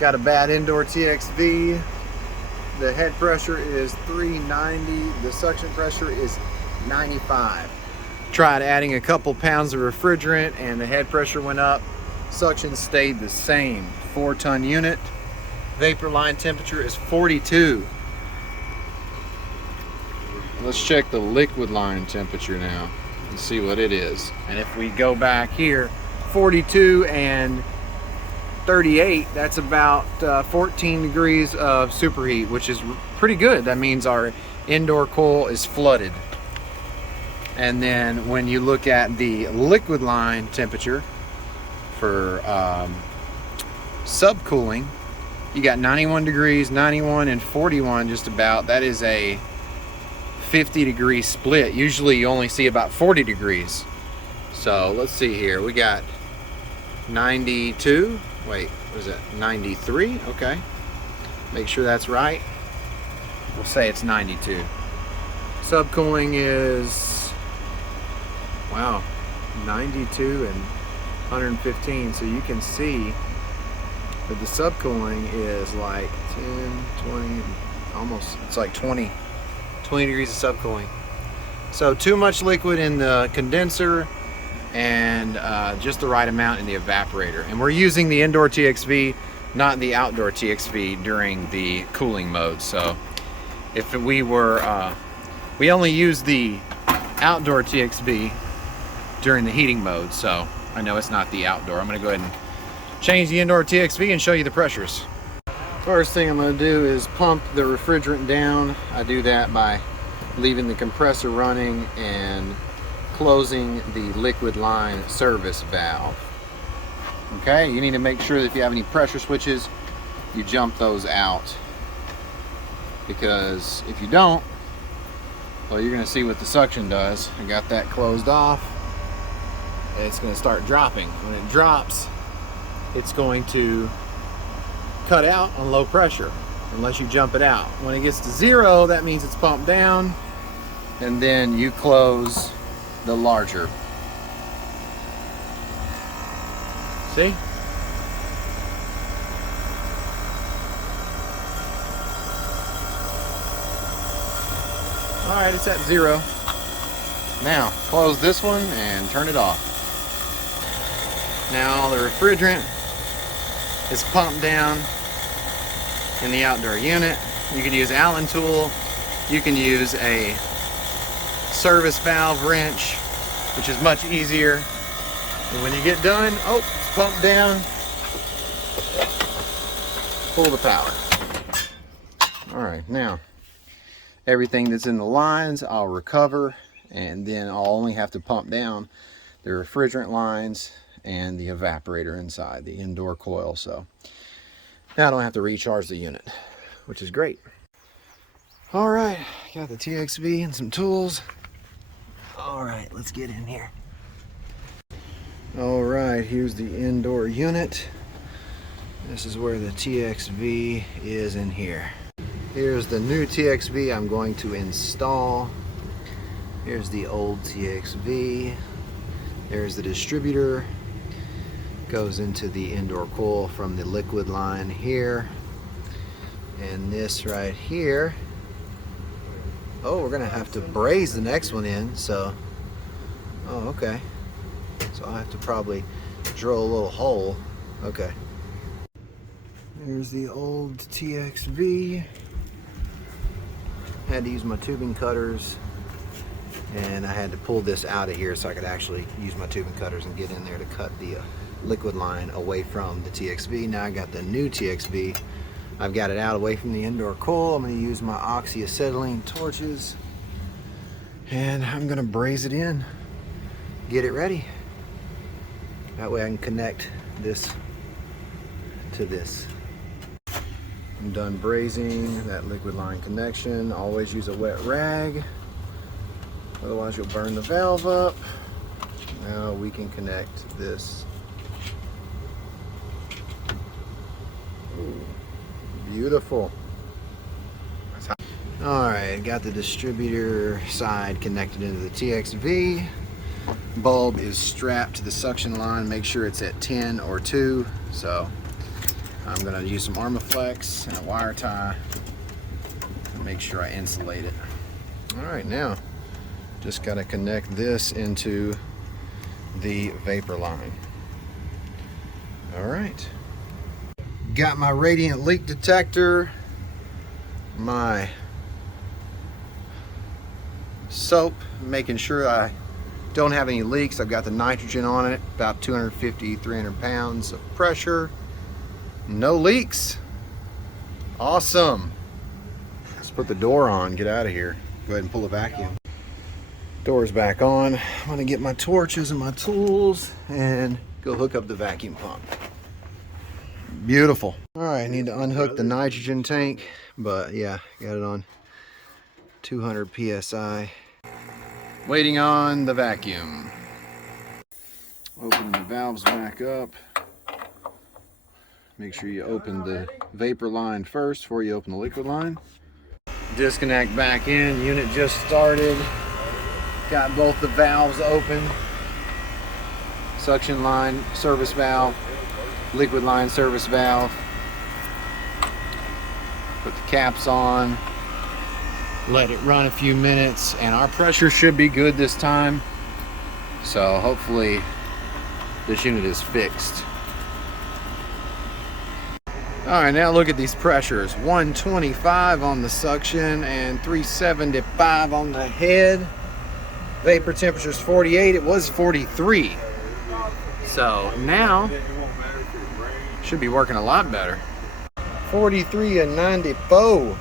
Got a bad indoor TXV. The head pressure is 390. The suction pressure is 95. Tried adding a couple pounds of refrigerant and the head pressure went up. Suction stayed the same. 4-ton unit. Vapor line temperature is 42. Let's check the liquid line temperature now and see what it is. And if we go back here, 42 and 38, that's about 14 degrees of superheat, which is pretty good. That means our indoor coil is flooded. And then when you look at the liquid line temperature for subcooling, you got 91 degrees, 91 and 41 just about. That is a 50 degree split. Usually you only see about 40 degrees. So let's see here. We got 92. Wait, what is it? 93? Okay. Make sure that's right. We'll say it's 92. Subcooling is, wow, 92 and 115. So you can see that the subcooling is like 10, 20, almost, it's like 20 degrees of subcooling. So too much liquid in the condenser and just the right amount in the evaporator. And we're using the indoor TXV, not the outdoor TXV during the cooling mode. So if we were, we only use the outdoor TXV during the heating mode. So I know it's not the outdoor. I'm gonna go ahead and change the indoor TXV and show you the pressures. First thing I'm going to do is pump the refrigerant down. I do that by leaving the compressor running and closing the liquid line service valve. Okay, you need to make sure that if you have any pressure switches, you jump those out, because if you don't, well, you're going to see what the suction does. I got that closed off. It's going to start dropping. When it drops, it's going to cut out on low pressure unless you jump it out. When it gets to 0, that means it's pumped down, and then you close the larger. See? Alright, it's at 0. Now, close this one and turn it off. Now the refrigerant is pumped down in the outdoor unit. You can use Allen tool. You can use a service valve wrench, which is much easier. And when you get done, oh, it's pumped down. Pull the power. All right, now everything that's in the lines I'll recover, and then I'll only have to pump down the refrigerant lines and the evaporator inside the indoor coil. So now I don't have to recharge the unit, which is great. All right, got the TXV and some tools. All right, let's get in here. All right, here's the indoor unit. This is where the TXV is in here. Here's the new TXV I'm going to install. Here's the old TXV. There's the distributor. Goes into the indoor coil from the liquid line here. And this right here, oh, we're gonna have to braze the next one in. So, oh, okay, so I'll have to probably drill a little hole. Okay, here's the old TXV. Had to use my tubing cutters, and I had to pull this out of here so I could actually use my tubing cutters and get in there to cut the liquid line away from the TXV. Now I got the new TXV. I've got it out away from the indoor coil. I'm going to use my oxyacetylene torches, and I'm going to braze it in, get it ready. That way I can connect this to this. I'm done brazing that liquid line connection. Always use a wet rag, otherwise you'll burn the valve up. Now we can connect this. Ooh, beautiful. Alright, got the distributor side connected into the TXV. Bulb is strapped to the suction line. Make sure it's at 10 or 2. So I'm gonna use some Armaflex and a wire tie to make sure I insulate it. All right, now just gotta connect this into the vapor line. All right. Got my radiant leak detector, my soap, making sure I don't have any leaks. I've got the nitrogen on it, about 250, 300 pounds of pressure. No leaks. Awesome. Let's put the door on, get out of here. Go ahead and pull the vacuum. Door's back on. I'm gonna get my torches and my tools and go hook up the vacuum pump. Beautiful. All right, I need to unhook the nitrogen tank, but yeah, got it on 200 PSI. Waiting on the vacuum. Open the valves back up. Make sure you open the vapor line first before you open the liquid line. Disconnect back in, unit just started. Got both the valves open. Suction line, service valve, liquid line, service valve. Put the caps on. Let it run a few minutes, and our pressure should be good this time. So hopefully this unit is fixed. All right, now look at these pressures. 125 on the suction and 375 on the head. Vapor temperature is 48. It was 43. So now should be working a lot better. 43 and 94.